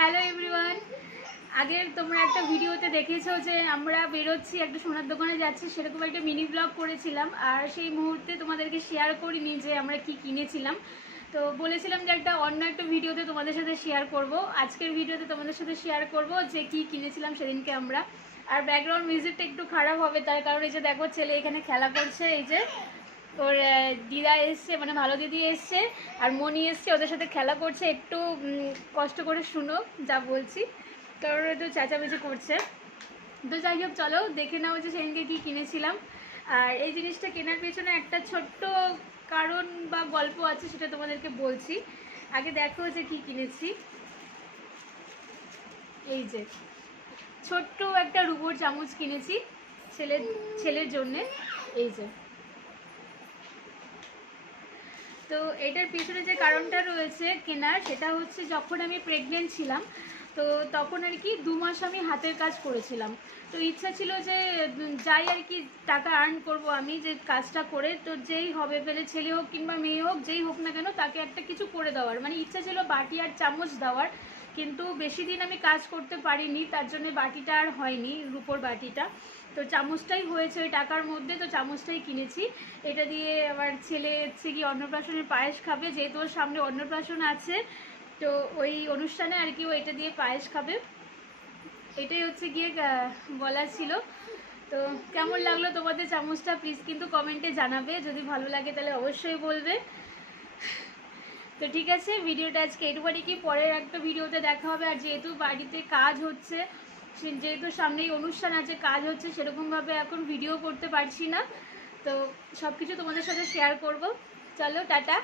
Hello everyone. আগের তোমরা একটা ভিডিওতে দেখেছো যে আমরা বেরোচ্ছি, একটা সোনার দোকানে যাচ্ছি, সেরকম একটা মিনি ব্লগ করেছিলাম। আর সেই মুহূর্তে তোমাদেরকে শেয়ার করিনি যে আমরা কি কিনেছিলাম। তো বলেছিলাম যে অন্য একটা ভিডিওতে তোমাদের সাথে শেয়ার করব। আজকের ভিডিওতে তোমাদের সাথে শেয়ার করব যে কি কিনেছিলাম সেদিনকে আমরা। আর ব্যাকগ্রাউন্ড মিউজিকটা একটু খারাপ হবে, তার কারণ এই যে দেখো ছেলে এখানে খেলা করছে। এই যে ওর দিদা এসছে, মানে ভালো দিদি এসছে আর মনি এসছে, ওদের সাথে খেলা করছে। একটু কষ্ট করে শুনো যা বলছি, কারণ একটু চেঁচামেচি করছে। তো যাই হোক, চলো দেখে নাও যে সেদিনকে কী কিনেছিলাম। আর এই জিনিসটা কেনার পেছনে একটা ছোট্ট কারণ বা গল্প আছে, সেটা তোমাদেরকে বলছি। আগে দেখো যে কি কিনেছি। এই যে ছোট্ট একটা রুপোর চামচ কিনেছি ছেলের জন্যে। এই যে, তো এটার পিছনে যে কারণটা রয়েছে কেনার, সেটা হচ্ছে যখন আমি প্রেগনেন্ট ছিলাম, তো তখন আর কি 2 মাস আমি হাতের কাজ করেছিলাম। তো ইচ্ছা ছিল যে যাই আর কি টাকা আর্ন করব আমি, যে কাজটা করে তো যেই হবে ফেলে, ছেলে হোক কিংবা মেয়ে হোক, যেই হোক না কেন তাকে একটা কিছু করে দেওয়ার, মানে ইচ্ছা ছিল বাটি আর চামচ দেওয়ার। কিন্তু বেশি দিন আমি কাজ করতে পারিনি, তার জন্য বাটিটা আর হয়নি, রুপোর বাটিটা। তো চামচটাই হয়েছে ওই টাকার মধ্যে, তো চামচটাই কিনেছি। এটা দিয়ে আমার ছেলে হচ্ছে কি অন্নপ্রাশনের পায়েস খাবে, যেহেতু ওর সামনে অন্নপ্রাশন আছে, তো ওই অনুষ্ঠানে আর কি ও এটা দিয়ে পায়েস খাবে। এটাই হচ্ছে গিয়ে বলার ছিল। তো কেমন লাগলো তোমাদের চামচটা প্লিজ কিন্তু কমেন্টে জানাবে, যদি ভালো লাগে তাহলে অবশ্যই বলবে। তো ঠিক আছে, ভিডিওটা আজকে এটুকুনি, কি পরের একটা ভিডিওতে দেখা হবে। আর যেহেতু বাড়িতে কাজ হচ্ছে, যেহেতু সামনেই অনুষ্ঠান আছে, কাজ হচ্ছে, সেরকমভাবে এখন ভিডিও করতে পারছি না। তো সব কিছু তোমাদের সাথে শেয়ার করব। চলো টাটা।